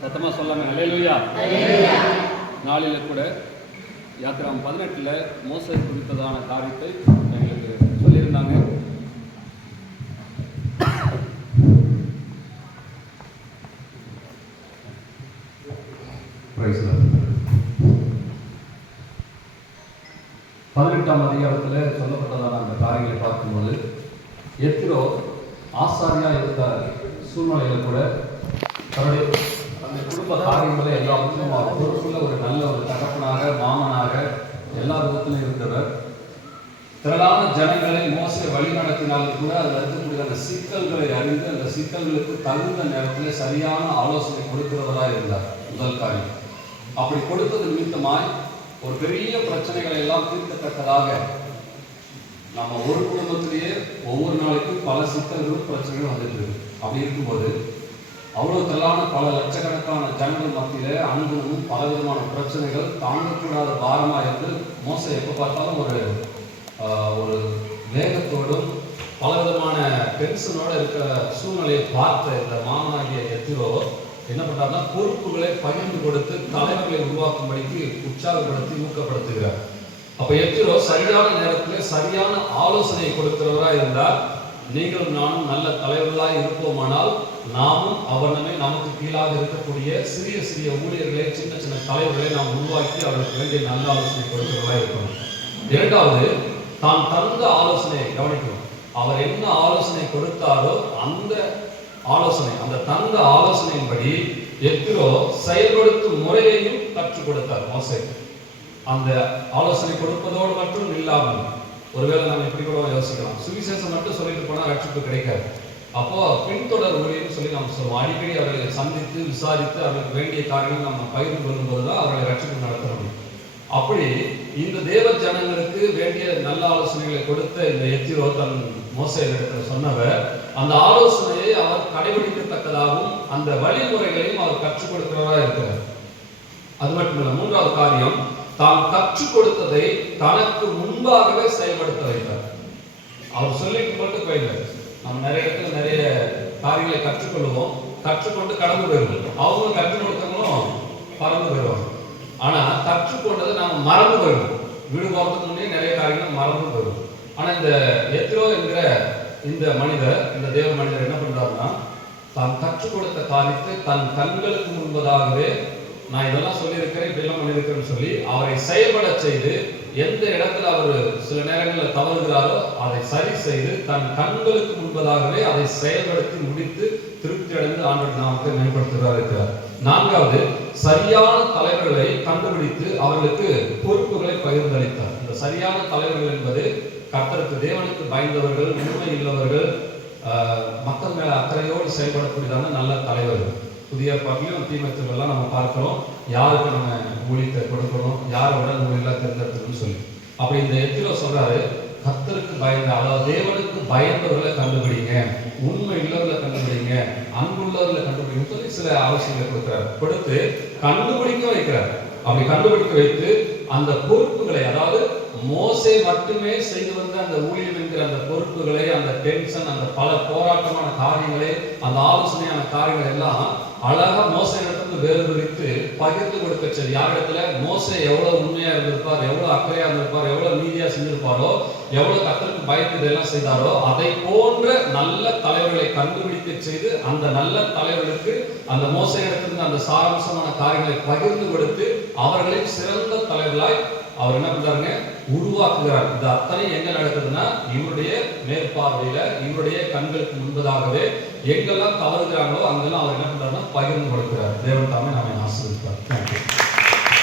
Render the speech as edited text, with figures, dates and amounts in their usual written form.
சத்தமாக சொல்லாம அல்லேலூயா. நாளில் கூட யாத்திராம் 18 மோசே குறித்ததான காரியத்தை எங்களுக்கு சொல்லியிருந்தாங்க. பதினெட்டாம் அதிகாரத்தில் சொல்லப்பட்டதான அந்த காரியங்களை பார்க்கும்போது எத்திரோ ஆசாரியா இருந்த சூழ்நிலையில் கூட தன்னுடைய அந்த குடும்ப காரியங்களை எல்லாவற்றையும் பொறுப்புள்ள ஒரு நல்ல ஒரு தகப்பனாக மாமனாக எல்லா விதத்திலும் இருந்தவர். திரளான ஜனங்களை மோசே வழி நடத்தினாலும் கூட அதில் இருக்கக்கூடிய அந்த சிக்கல்களை அறிந்து அந்த சிக்கல்களுக்கு தகுந்த நேரத்தில் சரியான ஆலோசனை கொடுக்கிறவராக இருந்தார். முதல் காரியம் அப்படி கொடுத்தது நிமித்தமாய் ஒரு பெரிய பிரச்சனைகளை எல்லாம் தீர்க்கத்தக்கதாக நம்ம ஒரு குடும்பத்திலேயே ஒவ்வொரு நாளைக்கும் பல சிக்கல்களும் பிரச்சனைகளும் வந்துட்டு இருக்கு. அப்படி இருக்கும்போது அவ்வளோ திரளான பல லட்சக்கணக்கான ஜனங்கள் மத்தியில அனுதினமும் பலவிதமான பிரச்சனைகள் தாங்கக்கூடாத பாரமாக இருந்து மோசே எப்போ பார்த்தாலும் ஒரு வேகத்தோடும் பலவிதமான டென்ஷனோட இருக்கிற சூழ்நிலையை பார்த்த இந்த மாமனாகிய எத்திரோ என்ன பண்றாருன்னா பொறுப்புகளை பகிர்ந்து கொடுத்து தலைவர்களை உருவாக்கும்படிக்கு உற்சாகப்படுத்தி ஊக்கப்படுத்துகிறார். அப்ப எத்திரோ சரியான நேரத்தில் சரியான ஆலோசனை கொடுக்கிறவராக இருந்தார். நீங்களும் நானும் நல்ல தலைவர்களாக இருப்போமானால் நாமும் அவனமே நமக்கு கீழாக இருக்கக்கூடிய சிறிய சிறிய ஊழியர்களை சின்ன சின்ன தலைவர்களை நாம் உருவாக்கி அவர்களுக்கு வேண்டிய நல்ல ஆலோசனை கொடுக்கிறவராக இருக்கணும். இரண்டாவது, தான் தந்த ஆலோசனையை கவனிக்கணும். அவர் என்ன ஆலோசனை கொடுத்தாரோ அந்த ஆலோசனை, அந்த தந்த ஆலோசனையின்படி எத்திரோ செயல்படுத்தும் முறையையும் கற்றுக் கொடுத்தார் மோசே. அந்த ஆலோசனை கொடுப்பதோடு மட்டும் இல்லாமல், ஒருவேளை நம்ம இப்படி கூட யோசிக்கலாம், சுவிசேஷம் மட்டும் சொல்லிட்டு போனால் ரட்சிப்பு கிடைக்காது. அப்போ பின்தொடர் ஊழியர்னு சொல்லி நம்ம சொல்லுவோம். அடிக்கடி அவர்களை சந்தித்து விசாரித்து அவர்களுக்கு வேண்டிய காரியங்கள் நம்ம பகிர்ந்து கொள்ளும்போது தான் அவர்களை ரட்சிப்பு நடத்த முடியும். அப்படி இந்த தேவ ஜனங்களுக்கு வேண்டிய நல்ல ஆலோசனைகளை கொடுத்த இந்த எத்திரோ தன் மோசே இடத்துல சொன்னவர் அந்த ஆலோசனையை அவர் கடைபிடிக்கத்தக்கதாகவும் அந்த வழிமுறைகளையும் அவர் கற்றுக் கொடுக்கிறவராக இருக்கிறார். அது மட்டுமல்ல, மூன்றாவது காரியம், தான் கற்றுக் கொடுத்ததை தனக்கு முன்பாகவே செயல்படுத்த வைத்தார். அவர் சொல்லிட்டு போட்டு போயிட்டார். நம்ம நிறைய இடத்துல நிறைய காரியங்களை கற்றுக்கொள்வோம், கற்றுக்கொண்டு கடந்து போயிடுவோம். அவங்களும் கற்றுக் கொடுத்தவங்களும் பறந்து போயிடுவாங்க. ஆனா கற்றுக்கொண்டதை நாம மறந்து போயிடுவோம். வீடு போறதுக்கு முன்னே நிறைய காரியங்கள் மறந்து போயிடுவோம். ஆனா இந்த எத்திரோ என்கிற இந்த மனிதர், இந்த தேவ மனிதர் என்ன பண்றாருன்னா, தான் கற்றுக் கொடுத்த காரியத்தை தன் கண்களுக்கு முன்பதாகவே நான் இதெல்லாம் சொல்லியிருக்கிறேன், இப்படிலாம் பண்ணியிருக்கிறேன்னு சொல்லி அவரை செயல்பட செய்து, எந்த இடத்துல அவர் சில நேரங்களில் தவறுகிறாரோ அதை சரி செய்து தன் கண்களுக்கு முன்பதாகவே அதை செயல்படுத்தி முடித்து திருப்தி அடைந்து ஆண்டவர் நாமத்தை மேம்படுத்துகிறார் இருக்கிறார். நான்காவது, சரியான தலைவர்களை கண்டுபிடித்து அவர்களுக்கு பொறுப்புகளை பகிர்ந்தளித்தார். இந்த சரியான தலைவர்கள் என்பது கர்த்தருக்கு தேவனுக்கு பயந்தவர்கள், உண்மை உள்ளவர்கள், மக்கள் மேல அக்கறையோடு செயல்படக்கூடியதான நல்ல தலைவர்கள். புதிய ஏற்பாட்டிலும் தீமைத்துவெல்லாம் நம்ம பார்க்கிறோம். யாருக்கு நம்ம ஊழியத்தை கொடுக்கணும், யாரை உடல் ஊழியெல்லாம் தேர்ந்தெடுக்கணும்னு சொல்லி. அப்படி இந்த எத்திரோ சொல்றாரு, கர்த்தருக்கு பயந்த, அதாவது தேவனுக்கு பயந்தவர்களை கண்டுபிடிங்க, உண்மை உள்ளவர்களை கண்டுபிடிங்க, அன்புள்ளவர்களை கண்டுபிடிங்க சொல்லி சில ஆலோசனைகளை கொடுக்கிறார். கொடுத்து கண்டுபிடிக்க வைக்கிறார். அப்படி கண்டுபிடிக்க வைத்து அந்த பொறுப்புகளை, அதாவது மோசே மட்டுமே செய்து வந்த அந்த ஊழியம் என்கிற அந்த பொறுப்புகளை, அந்த டென்ஷன், அந்த பல போராட்டமான காரியங்களை, அந்த ஆலோசனையான காரியங்கள் எல்லாம் அழகா மோசே இடத்துல வேறுபடுத்தி பகிர்ந்து கொடுக்க சரி. யாரிடத்துல மோசே எவ்வளவு உண்மையா இருந்திருப்பார், எவ்வளவு அக்கறையா இருந்திருப்பார், எவ்வளவு நீதியா செஞ்சிருப்பாரோ, எவ்வளவு கர்த்தருக்கு பயந்து இதெல்லாம் செய்தாரோ, அதை போன்ற நல்ல தலைவர்களை கண்டுபிடிக்க செய்து அந்த நல்ல தலைவர்களுக்கு அந்த மோசே இடத்துல அந்த சாராம்சமான காரியங்களை பகிர்ந்து கொடுத்து அவர்களை சிறந்த தலைவர்களாய் அவர் என்ன பண்றாருங்க, உருவாக்குகிறார். இது அத்தனை எங்க நடக்குதுன்னா, இவருடைய மேற்பார்வையில, இவருடைய கண்களுக்கு முன்பதாகவே எங்கெல்லாம் தவறுகிறாங்களோ அங்கெல்லாம் அவர் என்ன பண்றாருன்னா பகிர்ந்து கொடுக்கிறார். தேவன் தாமே நாம ஆசீர்வதிப்பார்.